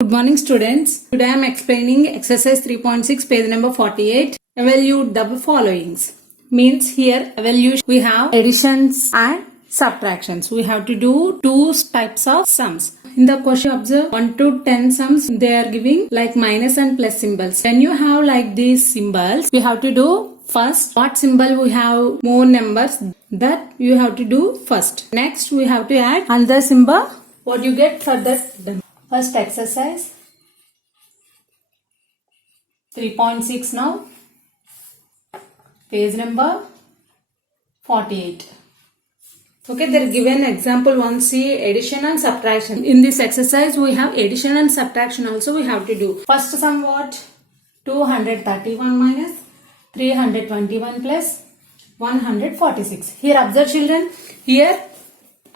Good morning students. Today I am explaining exercise 3.6 page number 48. Evaluate the followings. Means here evaluation we have additions and subtractions. We have to do two types of sums. In the question observe 1 to 10 sums they are giving like minus and plus symbols. When you have like these symbols we have to do first what symbol we have more numbers that you have to do first. Next we have to add another symbol what you get for that. First exercise 3.6 now, page number 48. Okay, they are given example 1C addition and subtraction. In this exercise we have addition and subtraction also we have to do. First sum what? 231 minus 321 plus 146. Here observe children, here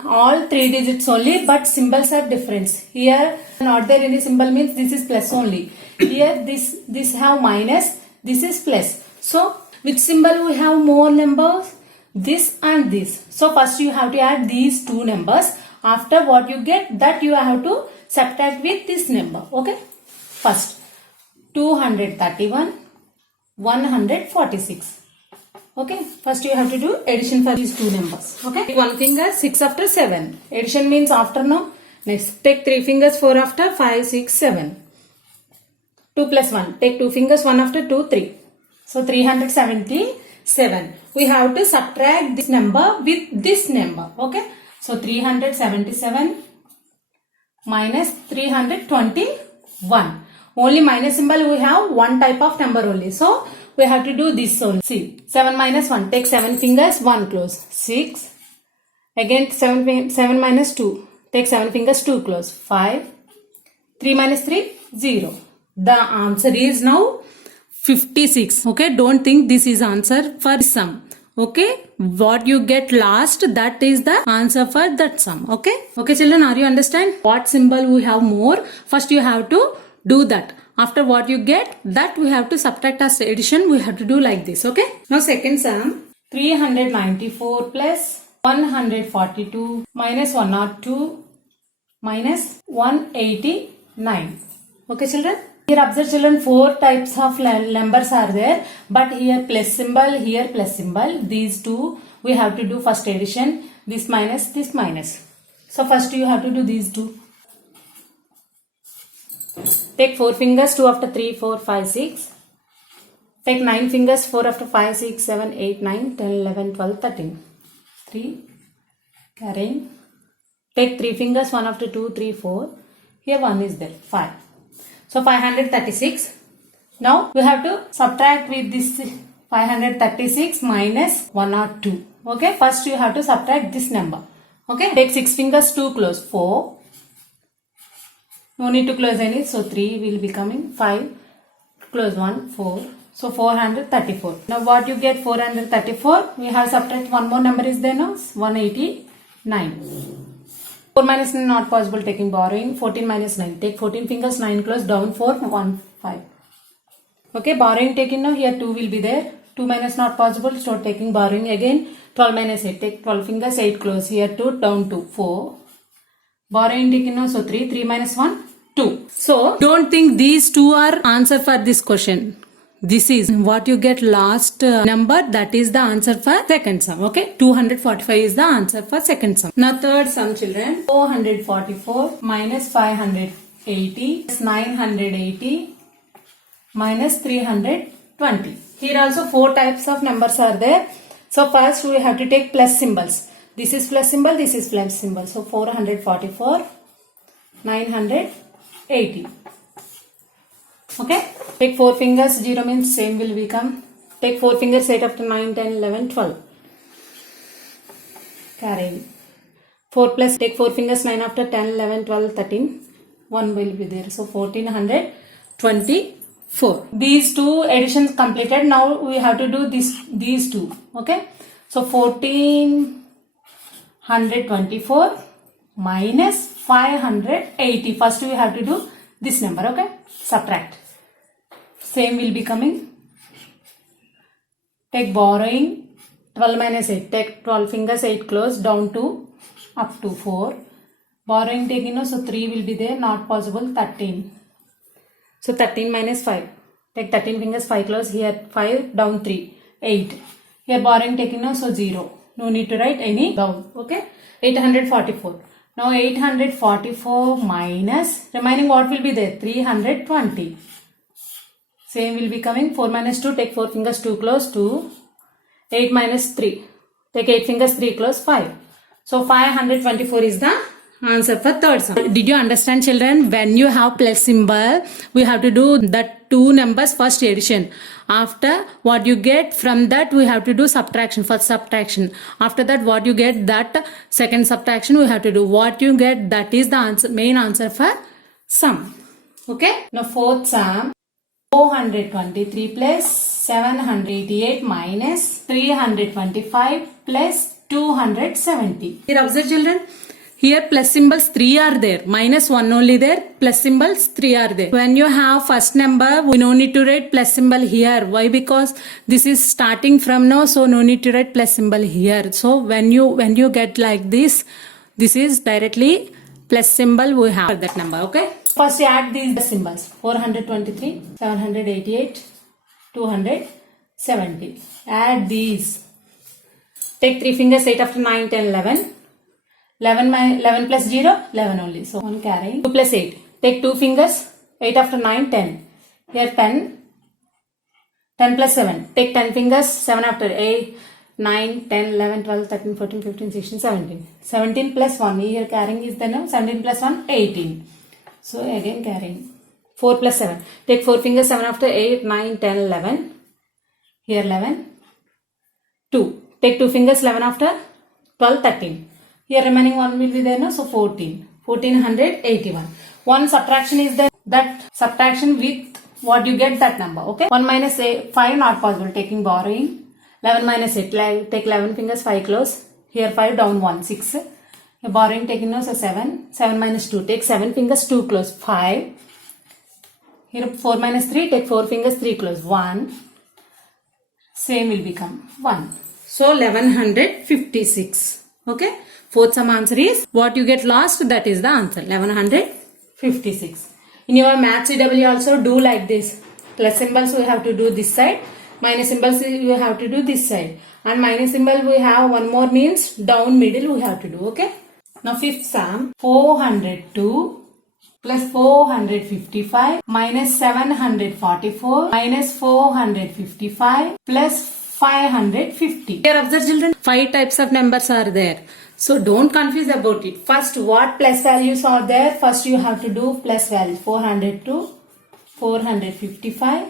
all three digits only but symbols are different. Here not there any symbol means this is plus only. Here this have minus, this is plus. So which symbol we have more numbers? This and this. So first you have to add these two numbers. After what you get that you have to subtract with this number. Okay. First 231 146. Okay, first you have to do addition for these two numbers. Okay, one finger 6 after 7. Addition means after no. Next, take 3 fingers 4 after 5, 6, 7. 2 plus 1. Take 2 fingers 1 after 2, 3. So 377. We have to subtract this number with this number. Okay, so 377 minus 321. Only minus symbol we have one type of number only. So we have to do this only. See, 7 minus 1. Take 7 fingers, 1 close. 6. Again 7 minus 2. Take 7 fingers, 2 close. 5. 3 minus 3, 0. The answer is now 56. Okay, don't think this is answer for sum. Okay, what you get last, that is the answer for that sum. Okay, okay children, are you understand? What symbol we have more? First you have to do that. After what you get, that we have to subtract as addition. We have to do like this. Okay. Now second sum. 394 plus 142 minus 102 minus 189. Okay children. Here observe children, 4 types of numbers are there. But here plus symbol, here plus symbol. These two we have to do first addition. This minus, this minus. So first you have to do these two. Take 4 fingers, 2 after 3, 4, 5, 6. Take 9 fingers, 4 after 5, 6, 7, 8, 9, 10, 11, 12, 13. 3. Carrying. Take 3 fingers, 1 after 2, 3, 4. Here 1 is there, 5. So 536. Now we have to subtract with this 536 minus 102. Okay, first you have to subtract this number. Okay, take 6 fingers, 2 close, 4. No need to close any, so 3 will be coming, 5, close 1, 4, so 434. Now what you get 434, we have subtract one more number is there now, 189. 4 minus 9 not possible taking borrowing, 14 minus 9, take 14 fingers, 9 close, down 4, 1, 5. Okay, borrowing taken now, here 2 will be there, 2 minus not possible, so taking borrowing again, 12 minus 8, take 12 fingers, 8 close, here 2, down 2, 4. Borrowing taken now, so 3, 3 minus 1, 2. So, don't think these two are answer for this question. This is what you get last number, that is the answer for second sum. Okay, 245 is the answer for second sum. Now third sum children, 444 minus 580 plus 980 minus 320. Here also 4 types of numbers are there. So first we have to take plus symbols. This is plus symbol, this is plus symbol. So 444, 980. Okay. Take 4 fingers, 0 means same will become. Take 4 fingers, 8 after 9, 10, 11, 12. Carrying. 4 plus, take 4 fingers, 9 after 10, 11, 12, 13. 1 will be there. So 1424. These two additions completed. Now we have to do these two. Okay. So 1424 minus 580. First we have to do this number. Okay. Subtract. Same will be coming. Take borrowing. 12 minus 8. Take 12 fingers, 8 close, down to up to 4. Borrowing taking no, so 3 will be there, not possible, 13. So 13 minus 5. Take 13 fingers, 5 close, here 5, down 3, 8. Here borrowing taking no, so 0. No need to write any down, okay? 844. Now 844 minus, remaining what will be there? 320. Same will be coming, 4 minus 2, take 4 fingers, 2 close, 2. 8 minus 3, take 8 fingers, 3 close, 5. So 524 is the answer for third sum. Did you understand, children? When you have plus symbol, we have to do that two numbers first addition. After what you get from that, we have to do subtraction, first subtraction. After that, what you get, that second subtraction we have to do. What you get, that is the answer, main answer for sum. Okay? Now fourth sum, 423 plus 788 minus 325 plus 270. Here observe, children. Here plus symbols 3 are there, minus 1 only there, plus symbols 3 are there. When you have first number, we no need to write plus symbol here. Why? Because this is starting from now, so no need to write plus symbol here. So when you get like this is directly plus symbol we have for that number, okay? First you add these symbols, 423, 788, 270. Add these. Take 3 fingers, 8 after 9, 10, 11. 11 plus 0, 11 only. So 1 carrying. 2 plus 8. Take 2 fingers, 8 after 9, 10. Here 10. 10 plus 7. Take 10 fingers, 7 after 8, 9, 10, 11, 12, 13, 14, 15, 16, 17. 17 plus 1. Here carrying is then 17 plus 1, 18. So again carrying. 4 plus 7. Take 4 fingers, 7 after 8, 9, 10, 11. Here 11. 2. Take 2 fingers, 11 after 12, 13. Here remaining 1 will be there, no? So 14. 1481. One subtraction is there. That subtraction with what you get that number. Okay. 1 minus 8, 5 not possible. Taking borrowing. 11 minus 8. Take 11 fingers, 5 close. Here 5 down 1, 6. Here borrowing taking no, so 7. 7 minus 2. Take 7 fingers, 2 close. 5. Here 4 minus 3. Take 4 fingers, 3 close. 1. Same will become 1. So 1156. Okay. Fourth sum answer is what you get last, that is the answer, 1156. In your math CW also do like this. Plus symbols we have to do this side. Minus symbols we have to do this side. And minus symbol we have one more means down middle we have to do. Okay. Now fifth sum, 402 plus 455 minus 744 minus 455 plus 550. Here observe, children, 5 types of numbers are there. So don't confuse about it. First, what plus values are there? First you have to do plus values. 402, 455,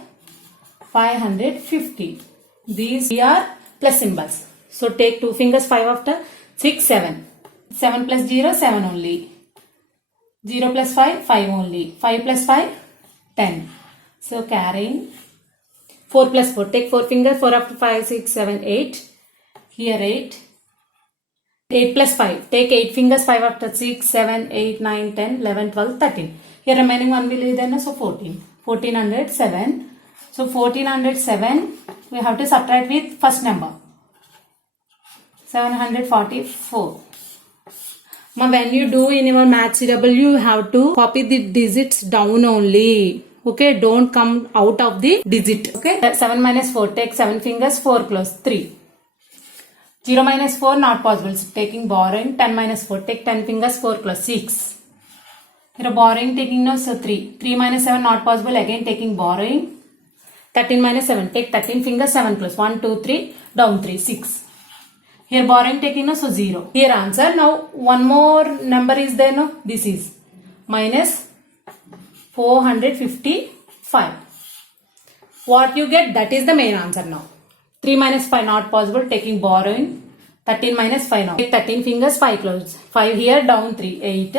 550. These are plus symbols. So take 2 fingers, 5 after 6, 7. 7 plus 0, 7 only. 0 plus 5, 5 only. 5 plus 5, 10. So carrying. 4 plus 4. Take 4 fingers, 4 after 5, 6, 7, 8. Here 8. 8 plus 5. Take 8 fingers, 5 after 6, 7, 8, 9, 10, 11, 12, 13. Here remaining 1 will be there, so 14. 1407. So 1407, we have to subtract with first number. 744. Now when you do in your math CW, you have to copy the digits down only. Okay, don't come out of the digit. Okay, 7 minus 4. Take 7 fingers, 4 close, 3. 0 minus 4 not possible. So taking borrowing. 10 minus 4. Take 10 fingers, 4 close, 6. Here borrowing taking no, so 3. 3 minus 7 not possible. Again taking borrowing. 13 minus 7. Take 13 fingers, 7 close. 1, 2, 3. Down 3, 6. Here borrowing taking no, so 0. Here answer. Now one more number is there, no? This is minus 455. What you get, that is the main answer now. 3 minus 5 not possible. Taking borrowing. 13 minus 5 now. Take 13 fingers, 5 close. 5 here, down 3, 8.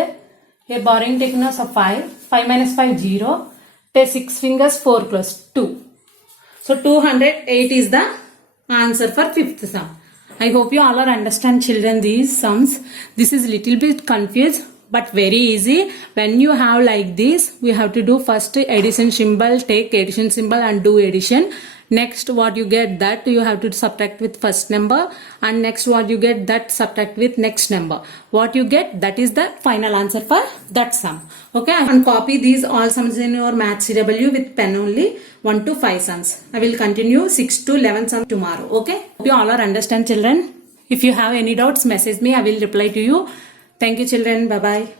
Here borrowing taking no, so 5. 5 minus 5, 0. Take 6 fingers, 4 close, 2. So 208 is the answer for fifth sum. I hope you all are understand, children, these sums. This is little bit confused, but very easy. When you have like this, we have to do first addition symbol, take addition symbol and do addition. Next what you get that you have to subtract with first number, and next what you get that subtract with next number. What you get that is the final answer for that sum. Okay, and copy these all sums in your math CW with pen only. 1 to 5 sums. I will continue 6 to 11 sums tomorrow. Okay, hope you all are understand children. If you have any doubts, message me. I will reply to you. Thank you children. Bye bye.